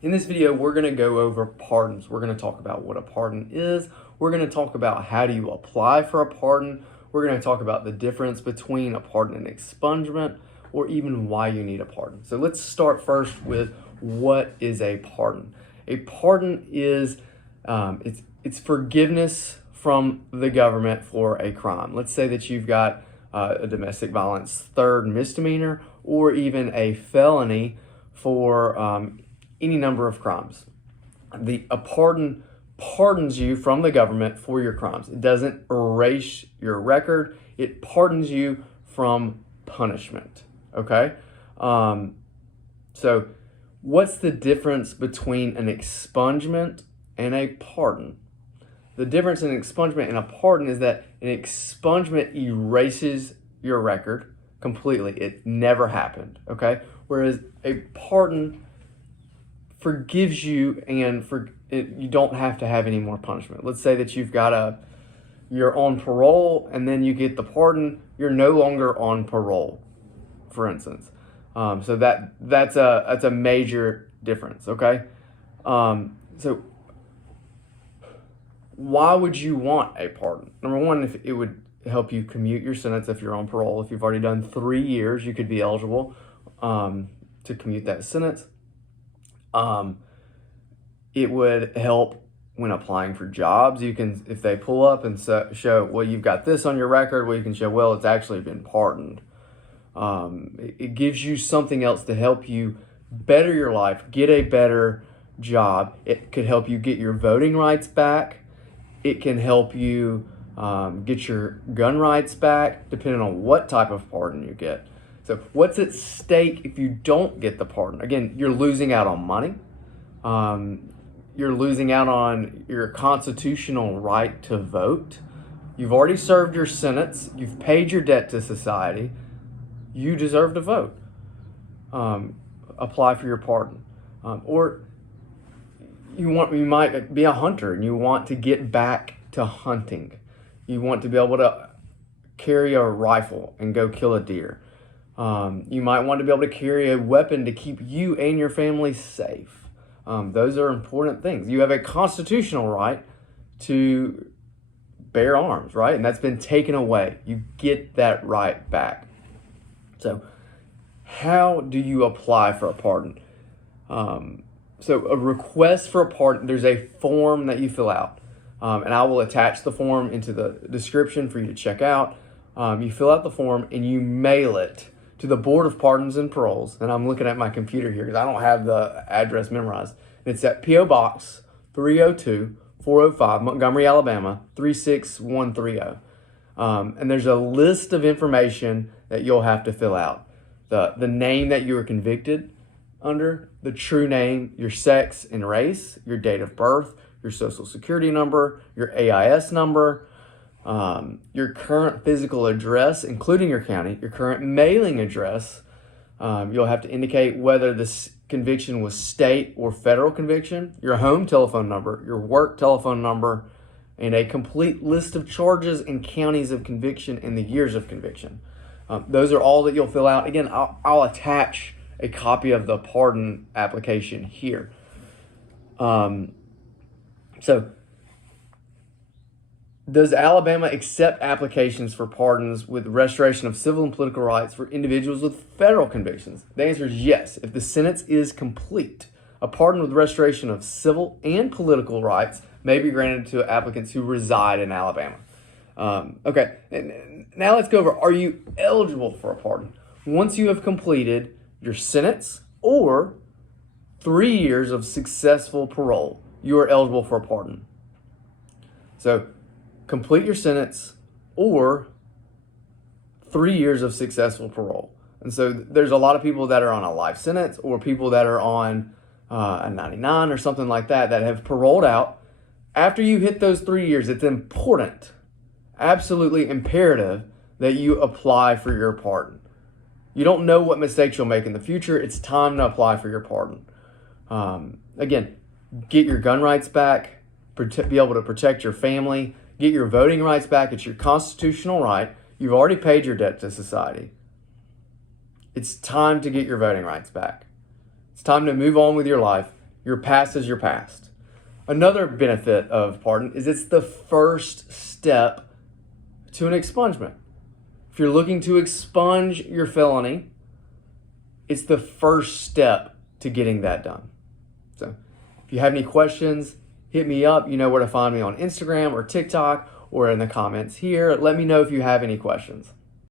In this video, we're going to go over pardons. We're going to talk about what a pardon is. We're going to talk about how do you apply for a pardon. We're going to talk about the difference between a pardon and expungement, or even why you need a pardon. So let's start first with what is a pardon. A pardon is it's forgiveness from the government for a crime. Let's say that you've got a domestic violence third misdemeanor, or even a felony for any number of crimes. A pardon pardons you from the government for your crimes. It doesn't erase your record. It pardons you from punishment. Okay? So what's the difference between an expungement and a pardon? The difference in an expungement and a pardon is that an expungement erases your record completely. It never happened. Okay? Whereas a pardon forgives you, and you don't have to have any more punishment. Let's say that you're on parole, and then you get the pardon. You're no longer on parole, for instance. So that's a major difference. Okay. So why would you want a pardon? Number one, if it would help you commute your sentence if you're on parole. If you've already done 3 years, you could be eligible to commute that sentence. It would help when applying for jobs. You can, if they pull up and show, well, you've got this on your record, well, you can show, well, it's actually been pardoned. It gives you something else to help you better your life, get a better job. It could help you get your voting rights back. It can help you get your gun rights back, depending on what type of pardon you get. So what's at stake if you don't get the pardon? Again, you're losing out on money. You're losing out on your constitutional right to vote. You've already served your sentence. You've paid your debt to society. You deserve to vote. Apply for your pardon. Or you might be a hunter and you want to get back to hunting. You want to be able to carry a rifle and go kill a deer. You might want to be able to carry a weapon to keep you and your family safe. Those are important things. You have a constitutional right to bear arms, right? And that's been taken away. You get that right back. So how do you apply for a pardon? So a request for a pardon, there's a form that you fill out. And I will attach the form into the description for you to check out. You fill out the form and you mail it to the Board of Pardons and Paroles. And I'm looking at my computer here because I don't have the address memorized. And it's at P.O. Box 302 405 Montgomery, Alabama 36130. And there's a list of information that you'll have to fill out. The name that you were convicted under, the true name, your sex and race, your date of birth, your social security number, your AIS number, your current physical address, including your county, your current mailing address. You'll have to indicate whether this conviction was state or federal conviction, your home telephone number, your work telephone number, and a complete list of charges and counties of conviction and the years of conviction. Those are all that you'll fill out. Again, I'll attach a copy of the pardon application here. So, does Alabama accept applications for pardons with restoration of civil and political rights for individuals with federal convictions? The answer is yes. If the sentence is complete, a pardon with restoration of civil and political rights may be granted to applicants who reside in Alabama. Okay, and now let's go over, are you eligible for a pardon? Once you have completed your sentence or 3 years of successful parole, you are eligible for a pardon. So, complete your sentence or 3 years of successful parole. And so there's a lot of people that are on a life sentence, or people that are on a 99 or something like that have paroled out. After you hit those 3 years, it's important, absolutely imperative, that you apply for your pardon. You don't know what mistakes you'll make in the future. It's time to apply for your pardon. Again, get your gun rights back, be able to protect your family, get your voting rights back. It's your constitutional right. You've already paid your debt to society. It's time to get your voting rights back. It's time to move on with your life. Your past is your past. Another benefit of pardon is it's the first step to an expungement. If you're looking to expunge your felony, it's the first step to getting that done. So if you have any questions, hit me up. You know where to find me on Instagram or TikTok or in the comments here. Let me know if you have any questions.